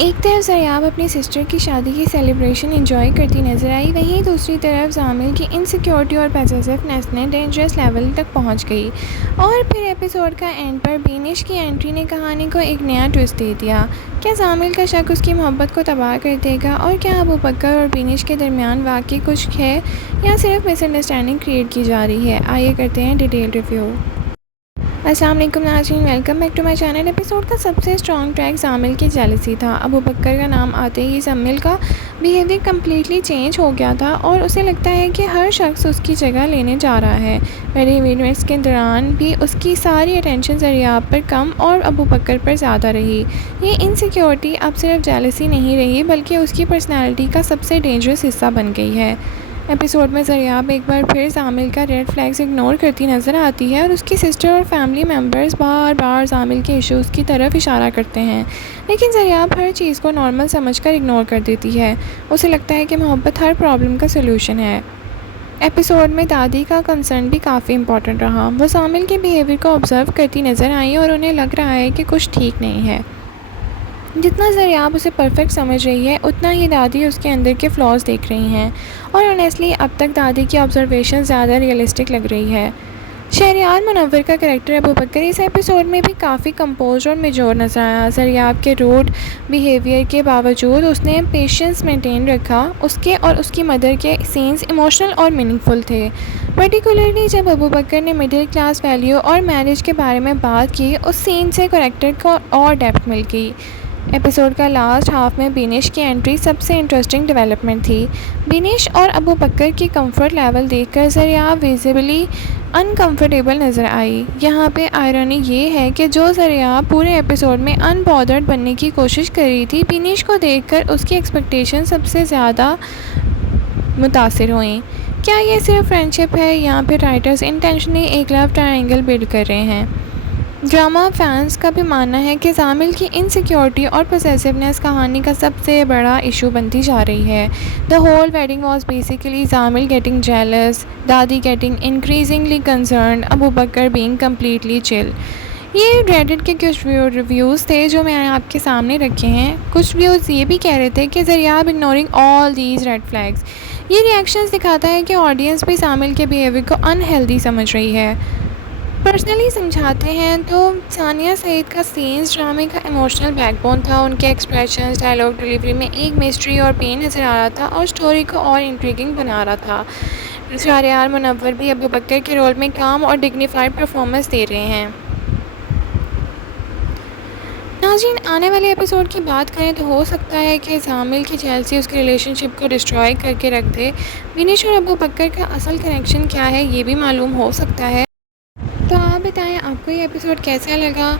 एक तरफ ज़रियाब अपनी सिस्टर की शादी की सेलिब्रेशन एंजॉय करती नजर आई, वहीं दूसरी तरफ जामिल की इनसिक्योरिटी और पॉसेसिवनेस ने डेंजरस लेवल तक पहुंच गई। और फिर एपिसोड का एंड पर बीनिश की एंट्री ने कहानी को एक नया ट्विस्ट दे दिया। क्या जामिल का शक उसकी मोहब्बत को तबाह कर देगा, और क्या अबू बकर और बीनिश के दरमियान वाकई कुछ है या सिर्फ मिसअंडरस्टैंडिंग क्रिएट की जा रही है? आइए करते हैं डिटेल रिव्यू। अस्सलाम वालेकुम नाज़रीन, welcome back to my channel. Episode का सबसे स्ट्रॉन्ग ट्रैक जामिल की जेलसी था। अबू बकर का नाम आते ही जामिल का बिहेवियर कम्प्लीटली चेंज हो गया था और उसे लगता है कि हर शख्स उसकी जगह लेने जा रहा है। पहले इवेंट्स के दौरान भी उसकी सारी अटेंशन ज़रियाब पर कम और अबू बकर पर ज़्यादा रही। ये इनसिक्योरिटी अब सिर्फ जेलसी नहीं रही, बल्कि उसकी पर्सनैलिटी का सबसे डेंजरस हिस्सा बन गई है। एपिसोड में ज़रियाब एक बार फिर जामिल का रेड फ्लैग्स इग्नोर करती नज़र आती है और उसकी सिस्टर और फैमिली मेम्बर्स बार बार जामिल के इश्यूज़ की तरफ इशारा करते हैं, लेकिन ज़रियाब हर चीज़ को नॉर्मल समझकर इग्नोर कर देती है। उसे लगता है कि मोहब्बत हर प्रॉब्लम का सलूशन है। एपिसोड में दादी का कंसर्न भी काफ़ी इंपॉर्टेंट रहा। वो जामिल के बिहेवियर को ऑब्ज़र्व करती नज़र आई और उन्हें लग रहा है कि कुछ ठीक नहीं है। जितना ज़रियाब उसे परफेक्ट समझ रही है, उतना ही दादी उसके अंदर के फ्लॉज देख रही हैं, और ऑनेस्टली अब तक दादी की ऑब्जर्वेशन ज़्यादा रियलिस्टिक लग रही है। शहरयार मुनव्वर का कैरेक्टर अबू बकर इस एपिसोड में भी काफ़ी कंपोज और मेजोर नजर आया। ज़रियाब के रूड बिहेवियर के बावजूद उसने पेशेंस मेंटेन रखा। उसके और उसकी मदर के सीन्स इमोशनल और मीनिंगफुल थे। पर्टिकुलरली जब अबू बकर ने मिडिल क्लास वैल्यू और मैरिज के बारे में बात की, उस सीन से कैरेक्टर को और डेप्थ मिल गई। एपिसोड का लास्ट हाफ में बीनिश की एंट्री सबसे इंटरेस्टिंग डेवलपमेंट थी। बीनिश और अबू बकर की कंफर्ट लेवल देखकर ज़रियाब विजिबली अनकंफर्टेबल नज़र आई। यहाँ पे आयरनी ये है कि जो ज़रियाब पूरे एपिसोड में अनबॉदर्ड बनने की कोशिश कर रही थी, बीनिश को देखकर उसकी एक्सपेक्टेशन सबसे ज़्यादा मुतासिर हुई। क्या ये सिर्फ फ्रेंडशिप है या फिर राइटर्स इंटेंशनली एक लव ट्रायंगल बिल्ड कर रहे हैं? ड्रामा फैंस का भी मानना है कि जामिल की इनसिक्योरिटी और पोसेसिवनेस कहानी का सबसे बड़ा इशू बनती जा रही है। The whole wedding was basically Jamil getting jealous, dadi getting increasingly concern, Abu Bakr being completely chill. ये रेडिट के कुछ रिव्यूज़ थे जो मैंने आपके सामने रखे हैं। कुछ व्यूज़ ये भी कह रहे थे कि Zariyab ignoring all these red flags. ये रिएक्शंस दिखाता है कि ऑडियंस भी जामिल के बिहेवियर को अनहेल्दी समझ रही है। पर्सनली समझाते हैं तो सानिया सईद का सीन्स ड्रामे का इमोशनल बैकबोन था। उनके एक्सप्रेशंस, डायलॉग डिलीवरी में एक मिस्ट्री और पेन नज़र आ रहा था और स्टोरी को और इंट्रिगिंग बना रहा था। शहरयार मुनव्वर भी अबू बकर के रोल में काम और डिग्निफाइड परफॉर्मेंस दे रहे हैं। नाज़रीन, आने वाले एपिसोड की बात करें तो हो सकता है कि जामिल की जेलसी उसके रिलेशनशिप को डिस्ट्रॉय करके रख दे। विनिश और अबू बकर का असल कनेक्शन क्या है, ये भी मालूम हो सकता है। तो आप बताएं आपको ये एपिसोड कैसा लगा।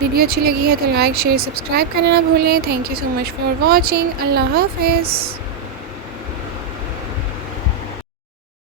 वीडियो अच्छी लगी है तो लाइक शेयर सब्सक्राइब करना ना भूलें। Thank you so much for watching. अल्लाह हाफ़िज़।